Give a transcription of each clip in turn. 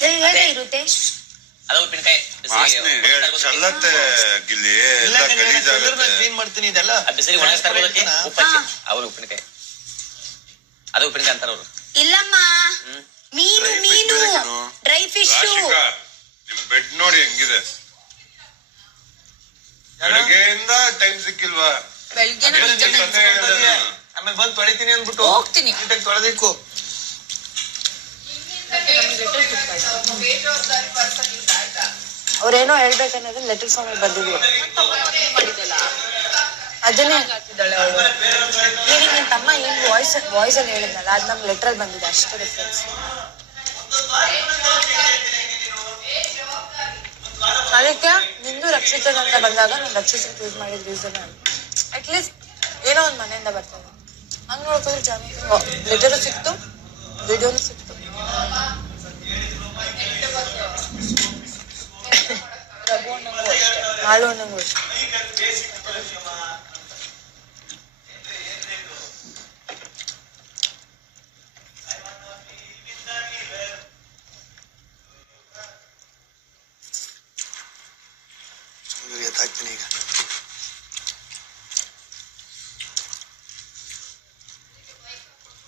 ಇರುತ್ತೆ ಅದು ಉಪ್ಪಿನಕಾಯಿ ಚಲ್ಲತ್ತೆ ಗಿಲ್ಲಿ ಎಲ್ಲ ಗಲೀಜಾಗತ್ತೆ. ಕ್ಲೀನ್ ಮಾಡ್ತೀನಿ ಇದೆಲ್ಲ. ಬಿಸಿಲಿಗೆ ಒಣಗಿಸ್ತಾ ಇರೋದಕ್ಕೆ ಉಪ್ಪು ಅವ್ರು ಉಪ್ಪಿನಕಾಯಿ ಅದು ಉಪ್ಪಿನಕಾಯಿ ಅಂತಾರ ಅವರು. ಇಲ್ಲಮ್ಮ. ಮೀನು ಮೀನು. ಡ್ರೈ ಫಿಶ್ ನಿಮ್ ಬೆಡ್ ನೋಡಿ ಹೆಂಗಿದೆ. ಬೆಳಗ್ಗೆಯಿಂದ ಟೈಮ್ ಸಿಕ್ಕಿಲ್ವಾ? ಬೆಳಗ್ಗೆ. ಆಮೇಲೆ ಬಂದ್ ತೊಳಿತೀನಿ ಅಂದ್ಬಿಟ್ಟು. ಹೋಗ್ತೀನಿ. ತೊಳೆದಿಕ್ಕು. ಅವ್ರೇನೋ ಹೇಳ್ಬೇಕನ್ನೋದು ಲೆಟರ್ ಸ್ವಾಮಿ ಬಂದಿದ್ರು ಅದನ್ನೇ. ಈಗ ನಿನ್ ತಮ್ಮ ಏನ್ ವಾಯ್ಸ್ ವಾಯ್ಸ್ ಅಲ್ಲಿ ಹೇಳಿದ್ನಲ್ಲ, ಅದ್ ನಮ್ ಲೆಟರ್ ಬಂದಿದೆ, ಅಷ್ಟೇ ಡಿಫ್ರೆನ್ಸ್ ಅದಕ್ಕೆ ನಿಂದು ರಕ್ಷಿತನ್ ಅಂತ ಬಂದಾಗ ನಾನು ರಕ್ಷಿತನ್ ಚೂಸ್ ಮಾಡಿದ ರೀಸನ್ ಅಟ್ ಲೀಸ್ಟ್ ಏನೋ ಒಂದ್ ಮನೆಯಿಂದ ಬರ್ತದೆ ಹಂಗ್ ನೋಡ್ಕೊಂಡ್ರೆ ಜಾನಿ ಲೆಟರ್ ಸಿಕ್ತು ವಿಡಿಯೋನು ಸಿಕ್ತು. ಈಗ.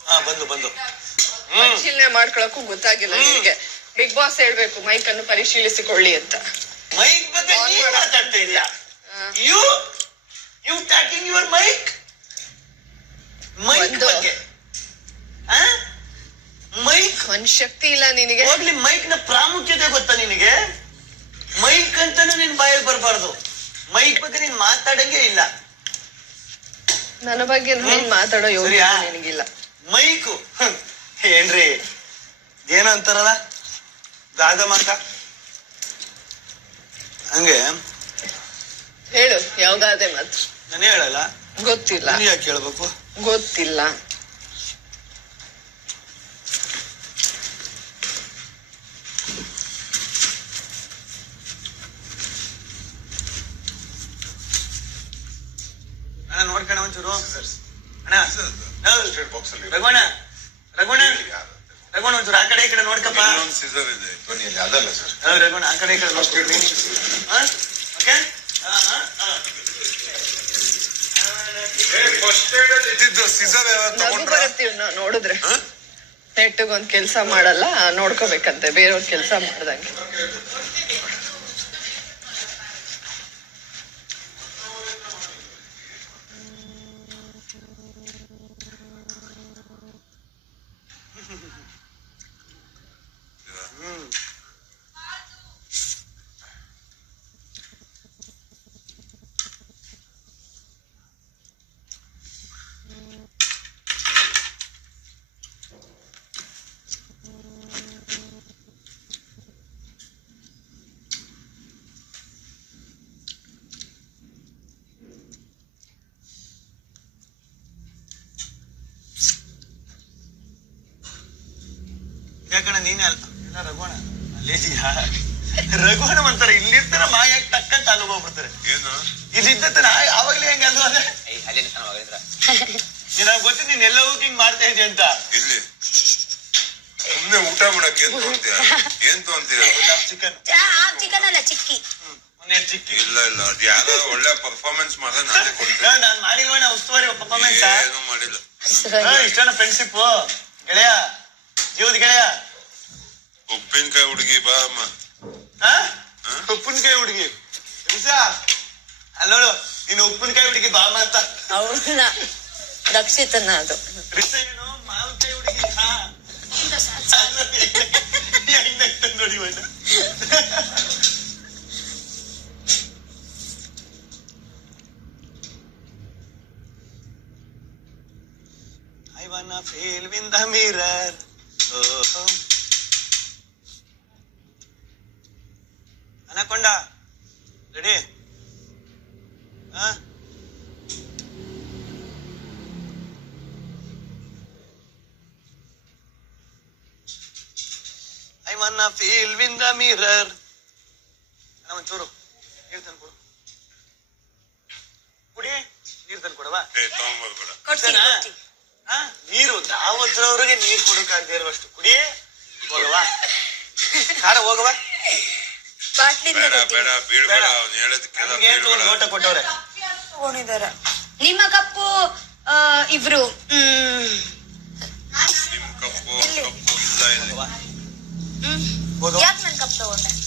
ಹಾ ಬಂದು ಬಂದು. ಪರಿಶೀಲನೆ ಮಾಡ್ಕೊಳಕ್ಕೂ ಗೊತ್ತಾಗಿಲ್ಲ ನಿನಗೆ. ಬಿಗ್ ಬಾಸ್ ಹೇಳ್ಬೇಕು ಮೈಕ್ ಅನ್ನು ಪರಿಶೀಲಿಸಿಕೊಳ್ಳಿ ಅಂತ. ಮೈಕ್ ಬಗ್ಗೆ ನೀವು. ಮಾತಾಡ್ತಾ ಇಲ್ಲ. You you talking your mic mic. ಬಗ್ಗೆ. ಮೈಕ್ ಒಂದ್ ಶಕ್ತಿ ಇಲ್ಲ ನಿನಗೆ. ಹೋಗ್ಲಿ ಮೈಕ್ನ ಪ್ರಾಮುಖ್ಯತೆ ಗೊತ್ತಾ ನಿನಗೆ? ಮೈಕ್ ಅಂತಾನು ನಿನ್ ಬಾಯಲ್ಲಿ ಬರಬಾರ್ದು. ಮೈಕ್ ಬಗ್ಗೆ ನೀನ್ ಮಾತಾಡಂಗೆ ಇಲ್ಲ. ನನ್ನ ಬಗ್ಗೆ ನೀನ್ ಮಾತಾಡೋ ಸರಿಯಾ? ನಿನಗಿಲ್ಲ. ಮೈಕು. ಏನ್ರಿ? ಏನಂತಾರಲ್ಲ ಅಂತಾರಲ್ಲ? ಗಾದ ಮಾತ? ಹಂಗೆ? ಹೇಳು ಯಾವ್ದಾದೆ ಮಾತು? ನಾನು ಹೇಳಲ್ಲ. ಗೊತ್ತಿಲ್ಲ. ನೀನ್ ಯಾಕೆ ಹೇಳ್ಬೇಕು? ಗೊತ್ತಿಲ್ಲ. ಅಣ್ಣ ನೋಡ್ಕಣ ಒಂಚೂರು. ಅಣ್ಣ. ಬಾಕ್ಸ್ ಅಲ್ಲಿ ರಘುವಣ ರಘುವಣ ಕಡೆ ಈ ಕಡೆ ನೋಡ್ಕಪ್ಪ. ಇನ್ನೊಂದು ಸೀಸರ್ ಇದೆ ಧ್ವನಿಯಲ್ಲಿ ಅದಲ್ಲ ಸರ್ ಹಾ, ಆ ಕಡೆ ಈ ಕಡೆ ಓಕೆ ಫಸ್ಟ್ ಇದ್ದಿದ್ದು ಸೀಸರ್ ನಗು ತಗೊಂಡ್ರ? ಬರುತ್ತೆ ಇವ್ನ ನೋಡಿದ್ರೆ. ನೆಟ್ಟಿಗೆ ಒಂದ್ ಕೆಲ್ಸ ಮಾಡಲ್ಲ ನೋಡ್ಕೋಬೇಕಂತೆ ಬೇರೆಯವ್ರ ಕೆಲ್ಸ ಮಾಡ್ದಂಗೆ. ಯಾಕಣ್ಣ ನೀನೇ ಅಲ್ಲ? ಇಲ್ಲ ರಘುವಣ ಅಲ್ಲೇ ಇದೀಯಾ? ರಘುವಣ ಅಂತಾರೆ ಇಲ್ಲಿರ್ತಾರ ಬಾಯಾಗಿ ಟಕ್ಕಂತ ಅಲ್ಲಿಗೆ ಹೋಗ್ಬಿಡ್ತಾರೆ. ಏನು? ಇಲ್ಲಿದ್ದ ಆವಾಗ್ಲೇ ಹೆಂಗ ಅಲ್ವಾ ಅದೇ? ಅಲ್ಲಿ ನನಗೆ ಗೊತ್ತು ನೀನ್ ಎಲ್ಲ ಹಿಂಗ್ ಮಾಡ್ತಾ ಇದೀಯ ಅಂತ. ಇಲ್ಲಿ ಸುಮ್ನೆ ಊಟ ಮಾಡಕ್ ಏನ್ ತೊಗೊಂತೀಯ ಏನ್ ತೊಗೊಂತೀಯ ಚಿಕನ್. ಚಿಕನ್ ಅಲ್ಲ ಚಿಕ್ಕಿ. ಚಿಕ್ಕಿ. ಇಲ್ಲ ಇಲ್ಲ. ಅದ್ ಯಾರೋ ಒಳ್ಳೆ ಪರ್ಫಾರ್ಮೆನ್ಸ್ ಮಾಡಿದ್ರೆ ನಾನೇ ಕೊಡ್ತೀನಿ. ನಾನು ನಾನ್ ಮಾಡಿಲ್ವಣ್ಣ ಉಸ್ತುವಾರಿ ಪರ್ಫಾರ್ಮೆನ್ಸ್ ಏನು ಮಾಡಿಲ್ಲ. ಇಷ್ಟನ ಫ್ರೆಂಡ್ಶಿಪ್ ಗೆಳೆಯ ಉಪ್ಪಿನಕಾಯಿ ಹುಡುಗಿ ಬಾ ಅಮ್ಮ ಆ? ಉಪ್ಪಿನಕಾಯಿ ಹುಡುಗಿ ರಿಸಾ ಅಲ್ಲೋಳು ನೀನು ಉಪ್ಪಿನಕಾಯಿ ಹುಡುಗಿ ಬಾಮ ಅಂತ ಅವ್ರನ್ನ ರಕ್ಷಿತನ ಅದು ರಿಸಾ ಏನು ಮಾವಿನಕಾಯಿ ಹುಡುಗಿ ಹಾ ಹೆಂಗ್ ನಗ್ತಾನ್ ನೋಡಿ ಇವ್ನು. I wanna feel in the mirror. Oh. Anaconda ready? I won feel win the mirror ಒಂಚೂರು ನೀರ್ ತಂದು ಕೊಡು ಕುಡಿ ನೀರ್ ತಂದು ಕೊಡವಾ? ನೀರು ನಾವು ಹತ್ರವ್ರಿಗೆ ನೀರ್ ಅಂತ ಇರುವಷ್ಟು ಕುಡಿ ಹೋಗವಾ ಹಾರ ಹೋಗವ ಬಾಟ್ಲಿಂದ ಬೇಡ ಬೇಡ ಬೀಳ್ಬೇಡ ಅವ್ನು ಹೇಳೋದಕ್ಕೆಲ್ಲ ನಮ್ಗೆ ಏನು ಒಂದು ಲೋಟ ಕೊಟ್ಟವ್ರೆ. ತಗೊಂಡಿದ್ದಾರೆ ನಿಮ್ಮ ಕಪ್ಪು ಆ, ಇಬ್ರು